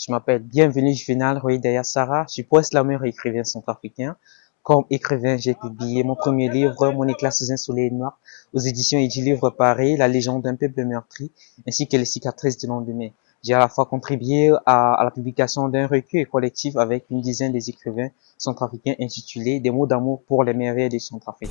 Je m'appelle Bienvenue Juvenal Rohidaya Sarah. Je suis poète-slameur et écrivain centrafricain. Comme écrivain, j'ai publié mon premier livre, Mon éclat sous un soleil noir, aux éditions Livre Paris, La légende d'un peuple meurtri, ainsi que Les cicatrices du lendemain. J'ai à la fois contribué à la publication d'un recueil collectif avec une dizaine des écrivains centrafricains intitulé Des mots d'amour pour les merveilles du Centrafrique.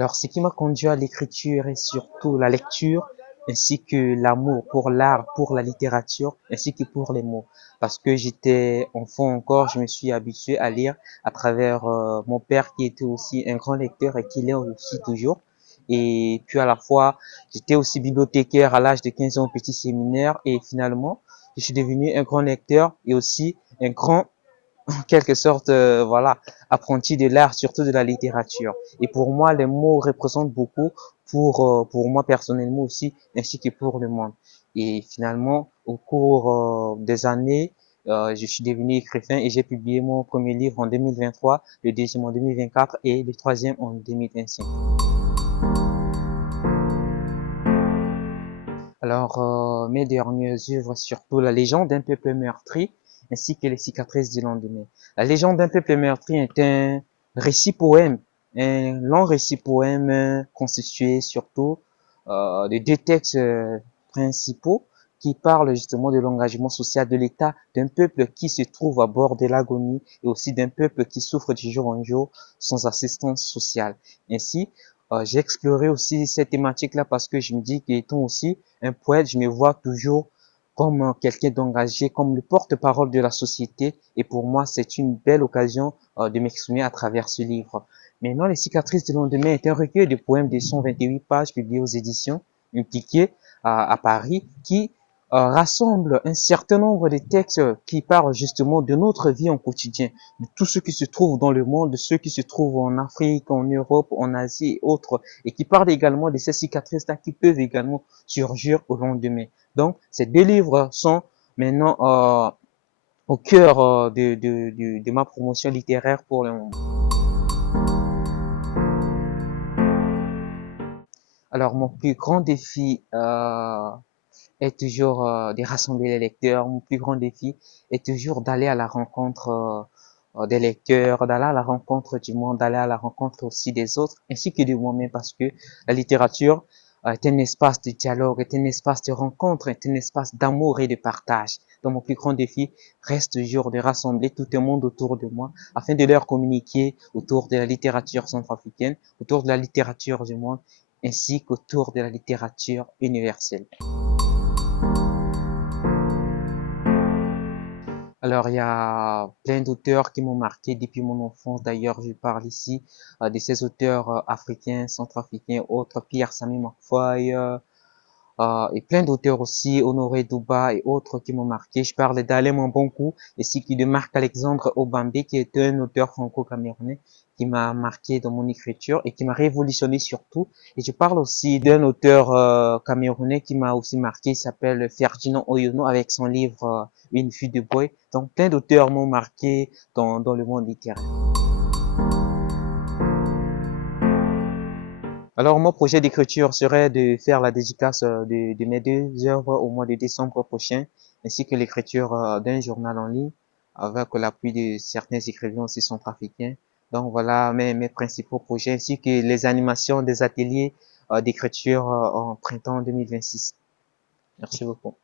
Alors, ce qui m'a conduit à l'écriture est surtout la lecture, ainsi que l'amour pour l'art, pour la littérature, ainsi que pour les mots. Parce que j'étais enfant encore, je me suis habitué à lire à travers mon père qui était aussi un grand lecteur et qui l'est aussi toujours. Et puis à la fois, j'étais aussi bibliothécaire à l'âge de 15 ans au petit séminaire et finalement, je suis devenu un grand lecteur et aussi un grand en quelque sorte, voilà, apprenti de l'art, surtout de la littérature. Et pour moi, les mots représentent beaucoup pour moi personnellement aussi, ainsi que pour le monde. Et finalement, au cours des années, je suis devenu écrivain et j'ai publié mon premier livre en 2023, le deuxième en 2024 et le troisième en 2025. Alors, mes dernières œuvres, surtout La légende d'un peuple meurtri, ainsi que Les cicatrices du lendemain. La légende d'un peuple meurtri est un récit poème, un long récit poème constitué surtout de deux textes principaux qui parlent justement de l'engagement social de l'État d'un peuple qui se trouve à bord de l'agonie et aussi d'un peuple qui souffre du jour en jour sans assistance sociale. Ainsi, j'ai exploré aussi cette thématique-là parce que je me dis qu'étant aussi un poète, je me vois toujours comme quelqu'un d'engagé, comme le porte-parole de la société. Et pour moi, c'est une belle occasion de m'exprimer à travers ce livre. Maintenant, Les cicatrices du lendemain est un recueil de poèmes de 128 pages publiés aux éditions Impliquées à Paris qui rassemble un certain nombre de textes qui parlent justement de notre vie en quotidien, de tout ce qui se trouve dans le monde, de ce qui se trouve en Afrique, en Europe, en Asie et autres, et qui parlent également de ces cicatrices-là qui peuvent également surgir au lendemain. Donc, ces deux livres sont maintenant au cœur de ma promotion littéraire pour le moment. Alors, mon plus grand défi est toujours de rassembler les lecteurs. Mon plus grand défi est toujours d'aller à la rencontre des lecteurs, d'aller à la rencontre du monde, d'aller à la rencontre aussi des autres, ainsi que de moi-même, parce que la littérature est un espace de dialogue, est un espace de rencontre, est un espace d'amour et de partage. Donc mon plus grand défi reste toujours de rassembler tout le monde autour de moi, afin de leur communiquer autour de la littérature centrafricaine, autour de la littérature du monde, ainsi qu'autour de la littérature universelle. Alors, il y a plein d'auteurs qui m'ont marqué depuis mon enfance. D'ailleurs, je parle ici de ces auteurs africains, centrafricains, autres, Pierre Sami Makfoy, et plein d'auteurs aussi, Honoré Douba et autres qui m'ont marqué. Je parle d'Alain Mambonkou, ainsi que de Marc-Alexandre Obambe, qui est un auteur franco-camerounais qui m'a marqué dans mon écriture et qui m'a révolutionné surtout. Et je parle aussi d'un auteur camerounais qui m'a aussi marqué, il s'appelle Ferdinand Oyono avec son livre Une fille de boy. Donc plein d'auteurs m'ont marqué dans le monde littéraire. Alors, mon projet d'écriture serait de faire la dédicace de mes deux œuvres au mois de décembre prochain, ainsi que l'écriture d'un journal en ligne avec l'appui de certains écrivains aussi centrafricains. Donc voilà mes principaux projets, ainsi que les animations des ateliers d'écriture en printemps 2026. Merci beaucoup.